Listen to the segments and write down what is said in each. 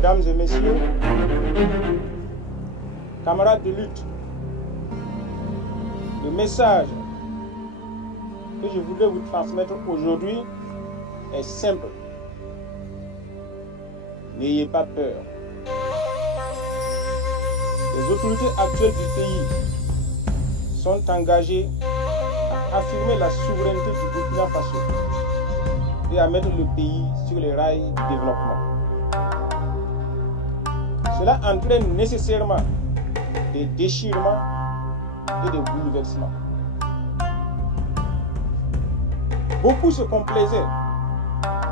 Mesdames et messieurs, camarades de lutte, le message que je voulais vous transmettre aujourd'hui est simple. N'ayez pas peur. Les autorités actuelles du pays sont engagées à affirmer la souveraineté du Burkina Faso et à mettre le pays sur les rails du développement. Cela entraîne nécessairement des déchirements et des bouleversements. Beaucoup se complaisaient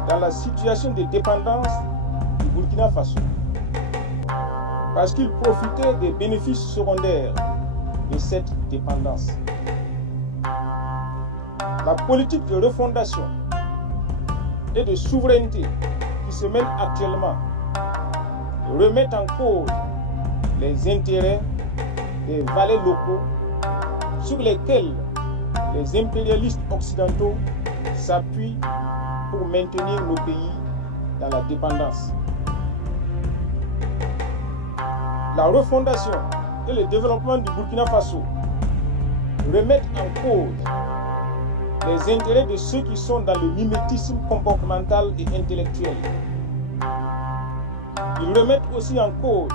dans la situation de dépendance du Burkina Faso parce qu'ils profitaient des bénéfices secondaires de cette dépendance. La politique de refondation et de souveraineté qui se mène actuellement remet en cause les intérêts des valets locaux sur lesquels les impérialistes occidentaux s'appuient pour maintenir nos pays dans la dépendance. La refondation et le développement du Burkina Faso remettent en cause les intérêts de ceux qui sont dans le mimétisme comportemental et intellectuel. Ils remettent aussi en cause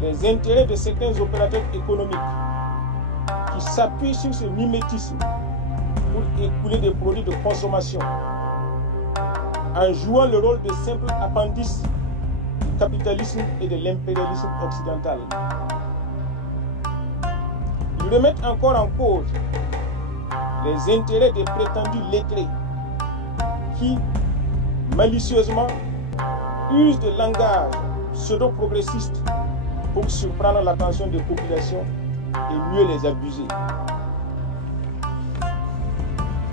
les intérêts de certains opérateurs économiques qui s'appuient sur ce mimétisme pour écouler des produits de consommation en jouant le rôle de simple appendice du capitalisme et de l'impérialisme occidental. Ils remettent encore en cause les intérêts des prétendus lettrés qui, malicieusement, usent de langage pseudo-progressiste pour surprendre l'attention des populations et mieux les abuser.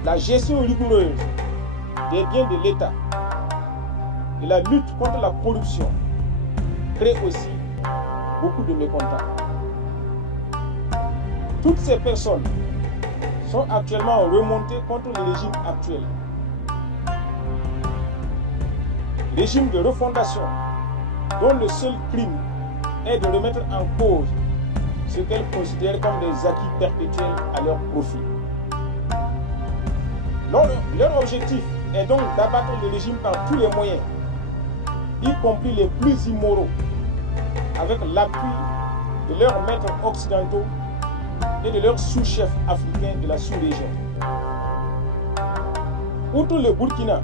La gestion rigoureuse des biens de l'État et la lutte contre la corruption créent aussi beaucoup de mécontents. Toutes ces personnes sont actuellement remontées contre le régime actuel. Régime de refondation dont le seul crime est de remettre en cause ce qu'elles considèrent comme des acquis perpétuels à leur profit. Leur objectif est donc d'abattre le régime par tous les moyens, y compris les plus immoraux, avec l'appui de leurs maîtres occidentaux et de leurs sous-chefs africains de la sous-région. Outre le Burkina,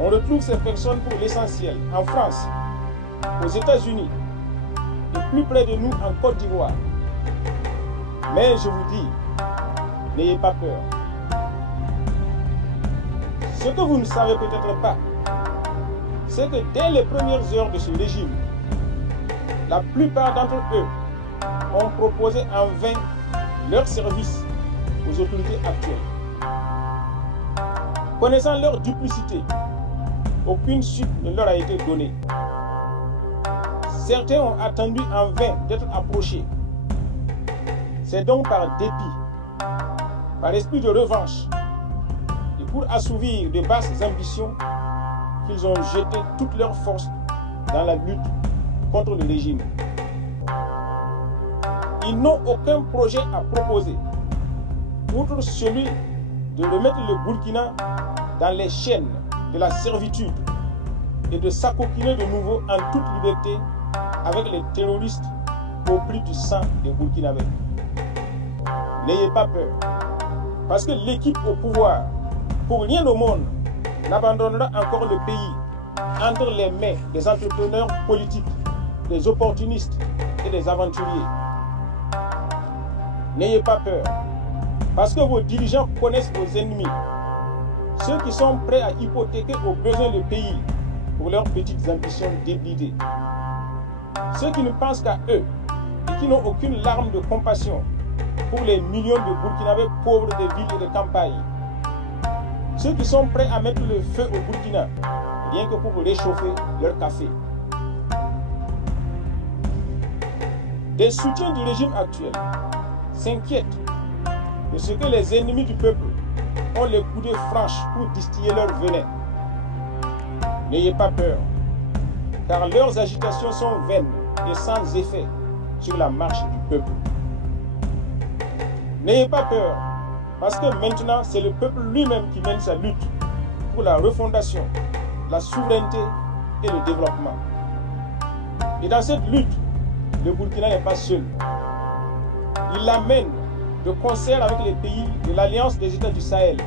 on retrouve ces personnes pour l'essentiel en France, aux États-Unis et plus près de nous en Côte d'Ivoire. Mais je vous dis, n'ayez pas peur. Ce que vous ne savez peut-être pas, c'est que dès les premières heures de ce régime, la plupart d'entre eux ont proposé en vain leur service aux autorités actuelles. Connaissant leur duplicité, aucune suite ne leur a été donnée. Certains ont attendu en vain d'être approchés. C'est donc par dépit, par esprit de revanche et pour assouvir de basses ambitions qu'ils ont jeté toutes leurs forces dans la lutte contre le régime. Ils n'ont aucun projet à proposer, outre celui de remettre le Burkina dans les chaînes de la servitude et de s'acoquiner de nouveau en toute liberté avec les terroristes au prix du sang des Burkinabés. N'ayez pas peur, parce que l'équipe au pouvoir, pour rien au monde, n'abandonnera encore le pays entre les mains des entrepreneurs politiques, des opportunistes et des aventuriers. N'ayez pas peur, parce que vos dirigeants connaissent vos ennemis, ceux qui sont prêts à hypothéquer au besoin le pays pour leurs petites ambitions débridées. Ceux qui ne pensent qu'à eux et qui n'ont aucune larme de compassion pour les millions de Burkinabés pauvres des villes et des campagnes. Ceux qui sont prêts à mettre le feu au Burkina, rien que pour réchauffer leur café. Des soutiens du régime actuel s'inquiètent de ce que les ennemis du peuple ont les coudées franches pour distiller leur venin. N'ayez pas peur, car leurs agitations sont vaines et sans effet sur la marche du peuple. N'ayez pas peur, parce que maintenant c'est le peuple lui-même qui mène sa lutte pour la refondation, la souveraineté et le développement. Et dans cette lutte, le Burkina n'est pas seul. Il la mène de concert avec les pays de l'Alliance des États du Sahel.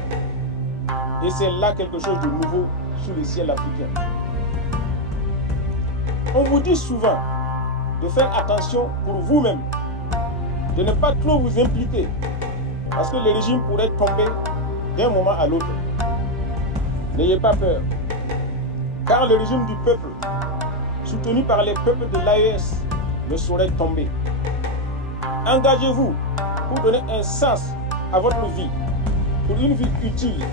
Et c'est là quelque chose de nouveau sous le ciel africain. On vous dit souvent de faire attention pour vous-même, de ne pas trop vous impliquer, parce que le régime pourrait tomber d'un moment à l'autre. N'ayez pas peur, car le régime du peuple, soutenu par les peuples de l'AES, ne saurait tomber. Engagez-vous pour donner un sens à votre vie, pour une vie utile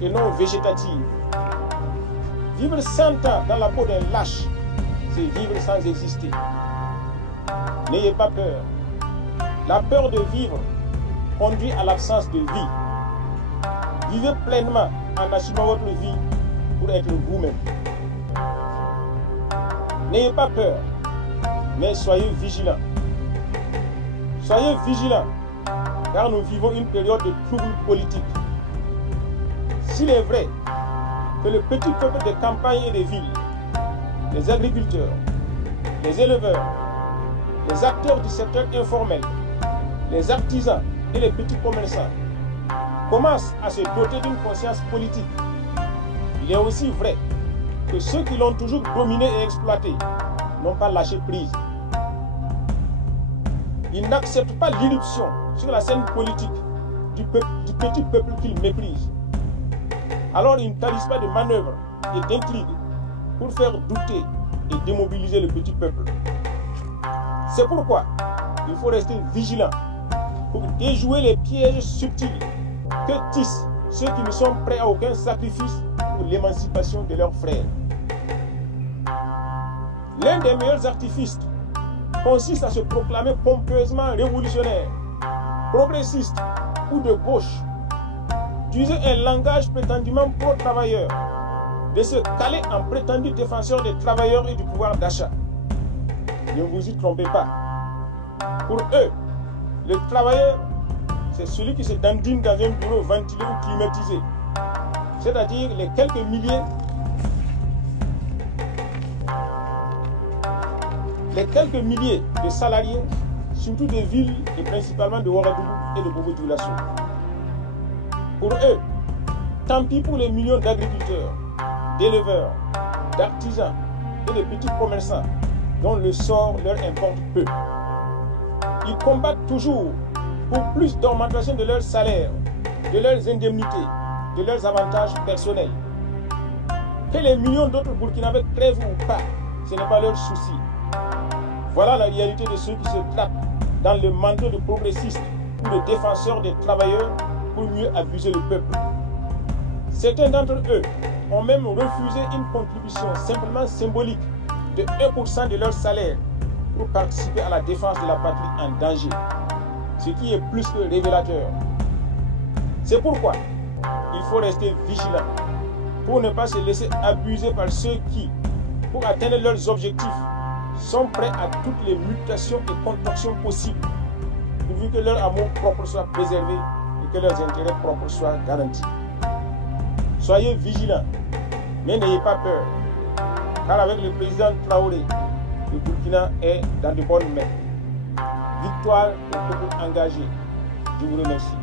et non végétative. Vivre 100 ans dans la peau d'un lâche, c'est vivre sans exister. N'ayez pas peur. La peur de vivre conduit à l'absence de vie. Vivez pleinement en assumant votre vie pour être vous-même. N'ayez pas peur, mais soyez vigilants. Soyez vigilants, car nous vivons une période de troubles politiques. S'il est vrai que le petit peuple des campagnes et des villes, les agriculteurs, les éleveurs, les acteurs du secteur informel, les artisans et les petits commerçants commencent à se doter d'une conscience politique, il est aussi vrai que ceux qui l'ont toujours dominé et exploité n'ont pas lâché prise. Ils n'acceptent pas l'irruption sur la scène politique du petit peuple qu'ils méprisent. Alors ils ne tarissent pas de manœuvres et d'intrigues pour faire douter et démobiliser le petit peuple. C'est pourquoi il faut rester vigilant pour déjouer les pièges subtils que tissent ceux qui ne sont prêts à aucun sacrifice pour l'émancipation de leurs frères. L'un des meilleurs artifices consiste à se proclamer pompeusement révolutionnaire, progressiste ou de gauche, d'user un langage prétendument pro-travailleur, de se caler en prétendu défenseur des travailleurs et du pouvoir d'achat. Ne vous y trompez pas. Pour eux, le travailleur, c'est celui qui se dandine dans un bureau ventilé ou climatisé, c'est-à-dire les quelques milliers de salariés, surtout des villes et principalement de Ouagadougou et de Bobo-Dioulasso. Pour eux, tant pis pour les millions d'agriculteurs, d'éleveurs, d'artisans et de petits commerçants dont le sort leur importe peu. Ils combattent toujours pour plus d'augmentation de leurs salaires, de leurs indemnités, de leurs avantages personnels. Que les millions d'autres Burkinabés crèvent ou pas, ce n'est pas leur souci. Voilà la réalité de ceux qui se trappent dans le manteau de progressistes ou de défenseurs des travailleurs pour mieux abuser le peuple. Certains d'entre eux ont même refusé une contribution simplement symbolique de 1% de leur salaire pour participer à la défense de la patrie en danger, ce qui est plus que révélateur. C'est pourquoi il faut rester vigilant pour ne pas se laisser abuser par ceux qui, pour atteindre leurs objectifs, sont prêts à toutes les mutations et contorsions possibles, pourvu que leur amour propre soit préservé et que leurs intérêts propres soient garantis. Soyez vigilants, mais n'ayez pas peur, car avec le président Traoré, le Burkina est dans de bonnes mains. Victoire au peuple engagé. Je vous remercie.